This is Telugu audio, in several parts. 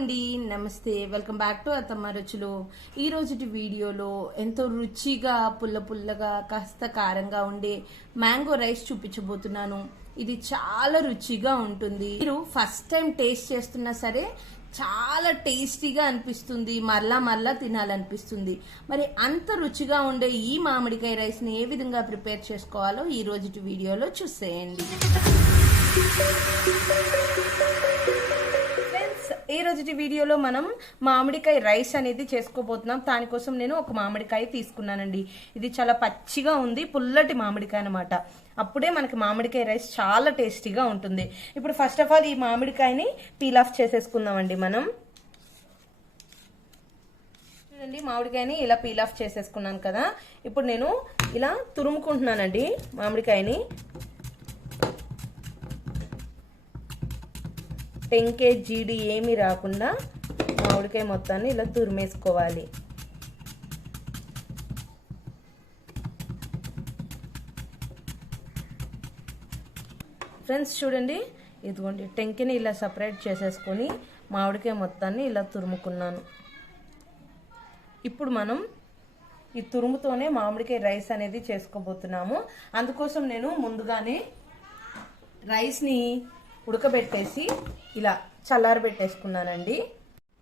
అండి, నమస్తే. వెల్కమ్ బ్యాక్ టు అత్తమ్మ రుచులు. ఈ రోజుటి వీడియోలో ఎంతో రుచిగా పుల్లగా కాస్త కారంగా ఉండే మ్యాంగో రైస్ చూపించబోతున్నాను. ఇది చాలా రుచిగా ఉంటుంది. మీరు ఫస్ట్ టైం టేస్ట్ చేస్తున్నా సరే చాలా టేస్టీగా అనిపిస్తుంది, మరలా తినాలనిపిస్తుంది. మరి అంత రుచిగా ఉండే ఈ మామిడికాయ రైస్ ని ఏ విధంగా ప్రిపేర్ చేసుకోవాలో ఈ రోజుటి వీడియోలో చూసేయండి. ఈ రోజుటి వీడియోలో మనం మామిడికాయ రైస్ అనేది చేసుకోబోతున్నాం. దానికోసం నేను ఒక మామిడికాయ తీసుకున్నానండి. ఇది చాలా పచ్చిగా ఉంది, పుల్లటి మామిడికాయ అనమాట. అప్పుడే మనకి మామిడికాయ రైస్ చాలా టేస్టీగా ఉంటుంది. ఇప్పుడు ఫస్ట్ ఆఫ్ ఆల్ ఈ మామిడికాయని పీల్ ఆఫ్ చేసేసుకుందామండి. మనం చూడండి, మామిడికాయని ఇలా పీల్ ఆఫ్ చేసేసుకున్నాను కదా. ఇప్పుడు నేను ఇలా తురుముకుంటున్నానండి మామిడికాయని. టెంకే జీడి ఏమీ రాకుండా మామిడికాయ మొత్తాన్ని ఇలా తురిమేసుకోవాలి. ఫ్రెండ్స్ చూడండి, ఇదిగోండి టెంకిని ఇలా సపరేట్ చేసేసుకొని మామిడికాయ మొత్తాన్ని ఇలా తురుముకున్నాను. ఇప్పుడు మనం ఈ తురుముతోనే మామిడికాయ రైస్ అనేది చేసుకోబోతున్నాము. అందుకోసం నేను ముందుగానే రైస్ని ఉడకబెట్టేసి ఇలా చల్లారబెట్టేసుకున్నానండి.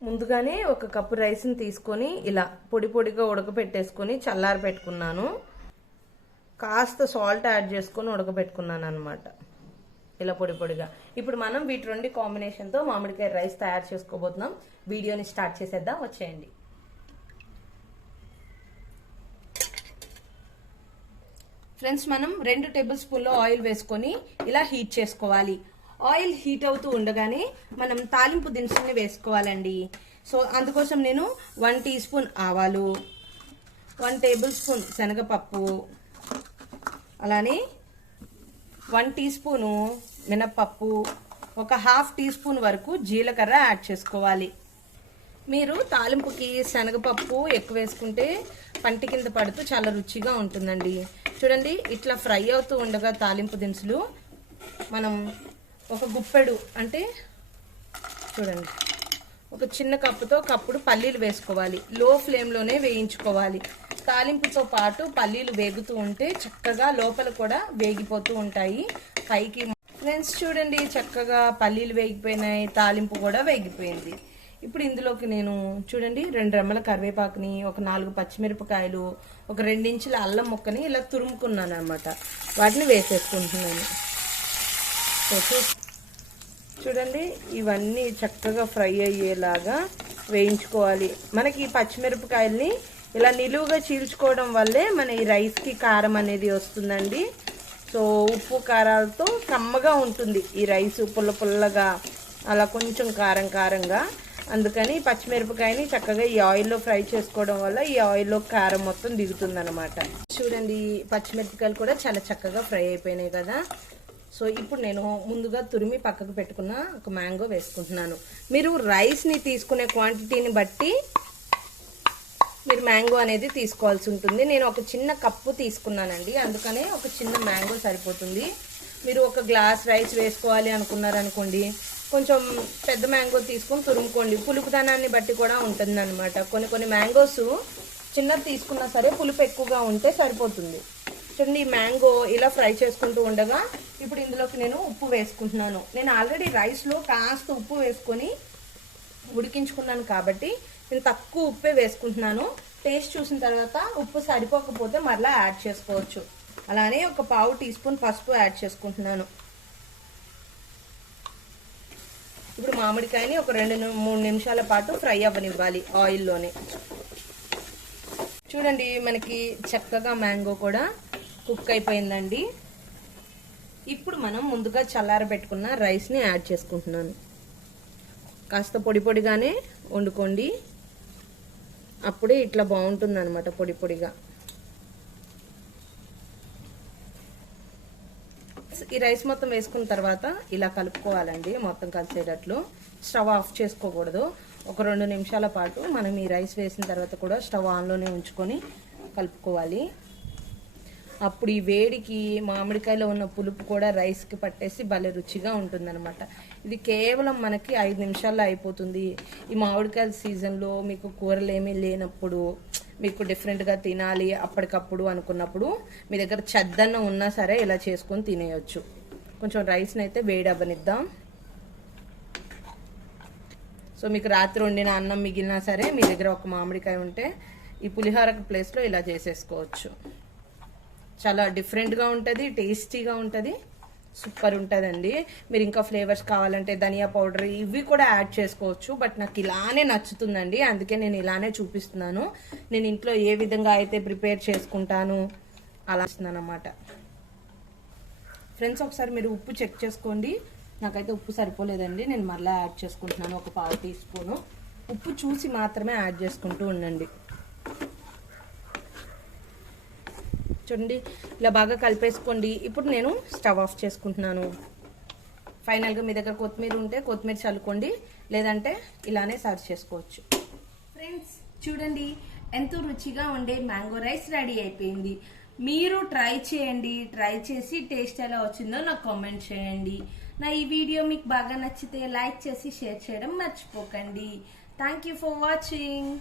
ముందుగానే ఒక కప్పు రైస్ని తీసుకొని ఇలా పొడిగా ఉడకబెట్టేసుకొని చల్లారబెట్టుకున్నాను. కాస్త సాల్ట్ యాడ్ చేసుకొని ఉడకబెట్టుకున్నాను అనమాట, ఇలా పొడిగా. ఇప్పుడు మనం వీటి రెండు కాంబినేషన్తో మామిడికాయ రైస్ తయారు చేసుకోబోతున్నాం. వీడియోని స్టార్ట్ చేసేద్దాం, వచ్చేయండి. ఫ్రెండ్స్, మనం 2 టేబుల్ స్పూన్ల ఆయిల్ వేసుకొని ఇలా హీట్ చేసుకోవాలి. ఆయిల్ హీట్ అవుతూ ఉండగానే మనం తాలింపు దినుసుల్ని వేసుకోవాలండి. సో అందుకోసం నేను 1 టీ స్పూన్ ఆవాలు, 1 టేబుల్ స్పూన్ శనగపప్పు, అలానే 1 టీ స్పూను మినప్పప్పు, ఒక ½ టీ స్పూన్ వరకు జీలకర్ర యాడ్ చేసుకోవాలి. మీరు తాలింపుకి శనగపప్పు ఎక్కువ వేసుకుంటే పంటి కింద పడుతూ చాలా రుచిగా ఉంటుందండి. చూడండి, ఇట్లా ఫ్రై అవుతూ ఉండగా తాలింపు దినుసులు మనం ఒక గుప్పెడు, అంటే చూడండి ఒక చిన్న కప్పుతో కప్పుడు పల్లీలు వేసుకోవాలి. లో ఫ్లేమ్లోనే వేయించుకోవాలి. తాలింపుతో పాటు పల్లీలు వేగుతూ ఉంటే చక్కగా లోపల కూడా వేగిపోతూ ఉంటాయి పైకి. ఫ్రెండ్స్ చూడండి, చక్కగా పల్లీలు వేగిపోయినాయి, తాలింపు కూడా వేగిపోయింది. ఇప్పుడు ఇందులోకి నేను చూడండి 2 రెమ్మల కరివేపాకుని, ఒక 4 పచ్చిమిరపకాయలు, ఒక 2 ఇంచుల అల్లం ముక్కని ఇలా తురుముకున్నాను అనమాట. వాటిని వేసేసుకుంటున్నాను. చూడండి, ఇవన్నీ చక్కగా ఫ్రై అయ్యేలాగా వేయించుకోవాలి. మనకి ఈ పచ్చిమిరపకాయల్ని ఇలా నిలువుగా చీల్చుకోవడం వల్లే మన ఈ రైస్కి కారం అనేది వస్తుందండి. సో ఉప్పు కారాలతో కమ్మగా ఉంటుంది ఈ రైస్, పుల్లగా అలా కొంచెం కారంగా. అందుకని పచ్చిమిరపకాయని చక్కగా ఈ ఆయిల్లో ఫ్రై చేసుకోవడం వల్ల ఈ ఆయిల్లో కారం మొత్తం దిగుతుంది అనమాట. చూడండి, పచ్చిమిరపకాయలు కూడా చాలా చక్కగా ఫ్రై అయిపోయినాయి కదా. సో ఇప్పుడు నేను ముందుగా తురిమి పక్కకు పెట్టుకున్న ఒక మ్యాంగో వేసుకుంటున్నాను. మీరు రైస్ని తీసుకునే క్వాంటిటీని బట్టి మీరు మ్యాంగో అనేది తీసుకోవాల్సి ఉంటుంది. నేను ఒక చిన్న కప్పు తీసుకున్నానండి, అందుకనే ఒక చిన్న మ్యాంగో సరిపోతుంది. మీరు ఒక గ్లాస్ రైస్ వేసుకోవాలి అనుకున్నారనుకోండి, కొంచెం పెద్ద మ్యాంగో తీసుకొని తురుముకోండి. పులుపుదనాన్ని బట్టి కూడా ఉంటుంది అనమాట. కొన్ని మ్యాంగోస్ చిన్నది తీసుకున్నా సరే పులుపు ఎక్కువగా ఉంటే సరిపోతుంది. చూడండి, ఈ మ్యాంగో ఇలా ఫ్రై చేసుకుంటూ ఉండగా ఇప్పుడు ఇందులోకి నేను ఉప్పు వేసుకుంటున్నాను. నేను ఆల్రెడీ రైస్లో కాస్త ఉప్పు వేసుకొని ఉడికించుకున్నాను కాబట్టి నేను తక్కువ ఉప్పే వేసుకుంటున్నాను. టేస్ట్ చూసిన తర్వాత ఉప్పు సరిపోకపోతే మరలా యాడ్ చేసుకోవచ్చు. అలానే ఒక ½ టీ స్పూన్ పసుపు యాడ్ చేసుకుంటున్నాను. ఇప్పుడు మామిడికాయని ఒక 2-3 నిమిషాల పాటు ఫ్రై అవ్వనివ్వాలి ఆయిల్లోనే. చూడండి, మనకి చక్కగా మ్యాంగో కూడా కుక్ అయిపోయిందండి. ఇప్పుడు మనం ముందుగా చల్లారబెట్టుకున్న రైస్ని యాడ్ చేసుకుంటున్నాను. కాస్త పొడిగానే వండుకోండి, అప్పుడే ఇట్లా బాగుంటుంది అనమాట, పొడిగా. ఈ రైస్ మొత్తం వేసుకున్న తర్వాత ఇలా కలుపుకోవాలండి, మొత్తం కలిసేటట్లు. స్టవ్ ఆఫ్ చేసుకోకూడదు. ఒక 2 నిమిషాల పాటు మనం ఈ రైస్ వేసిన తర్వాత కూడా స్టవ్ ఆన్లోనే ఉంచుకొని కలుపుకోవాలి. అప్పుడు ఈ వేడికి మామిడికాయలో ఉన్న పులుపు కూడా రైస్కి పట్టేసి భలే రుచిగా ఉంటుందన్నమాట. ఇది కేవలం మనకి 5 నిమిషాల్లో అయిపోతుంది. ఈ మామిడికాయల సీజన్లో మీకు కూరలు ఏమీ లేనప్పుడు, మీకు డిఫరెంట్గా తినాలి అప్పటికప్పుడు అనుకున్నప్పుడు మీ దగ్గర చద్దన్నం ఉన్నా సరే ఇలా చేసుకొని తినేయచ్చు. కొంచెం రైస్ని అయితే వేడి అవ్వనిద్దాం. సో మీకు రాత్రి వండిన అన్నం మిగిలినా సరే మీ దగ్గర ఒక మామిడికాయ ఉంటే ఈ పులిహోర ప్లేస్లో ఇలా చేసేసుకోవచ్చు. చాలా డిఫరెంట్గా ఉంటుంది, టేస్టీగా ఉంటుంది, సూపర్ ఉంటుందండి. మీరు ఇంకా ఫ్లేవర్స్ కావాలంటే ధనియా పౌడర్ ఇవి కూడా యాడ్ చేసుకోవచ్చు. బట్ నాకు ఇలానే నచ్చుతుందండి, అందుకే నేను ఇలానే చూపిస్తున్నాను. నేను ఇంట్లో ఏ విధంగా అయితే ప్రిపేర్ చేసుకుంటాను అలా ఇస్తున్నాను అన్నమాట. ఫ్రెండ్స్ ఒకసారి మీరు ఉప్పు చెక్ చేసుకోండి. నాకైతే ఉప్పు సరిపోలేదండి, నేను మళ్ళీ యాడ్ చేసుకుంటున్నాను ఒక 1/2 టీ స్పూను. ఉప్పు చూసి మాత్రమే యాడ్ చేసుకుంటూ ఉండండి. చూడండి ఇలా బాగా కలిపేసుకోండి. ఇప్పుడు నేను స్టవ్ ఆఫ్ చేసుకుంటున్నాను. ఫైనల్గా మీ దగ్గర కొత్తిమీర ఉంటే కొత్తిమీర చల్లుకోండి, లేదంటే ఇలానే సర్వ్ చేసుకోవచ్చు. ఫ్రెండ్స్ చూడండి ఎంతో రుచిగా ఉండే మ్యాంగో రైస్ రెడీ అయిపోయింది. మీరు ట్రై చేయండి, ట్రై చేసి టేస్ట్ ఎలా వచ్చిందో నాకు కామెంట్ చేయండి. నా ఈ వీడియో మీకు బాగా నచ్చితే లైక్ చేసి షేర్ చేయడం మర్చిపోకండి. Thank you for watching.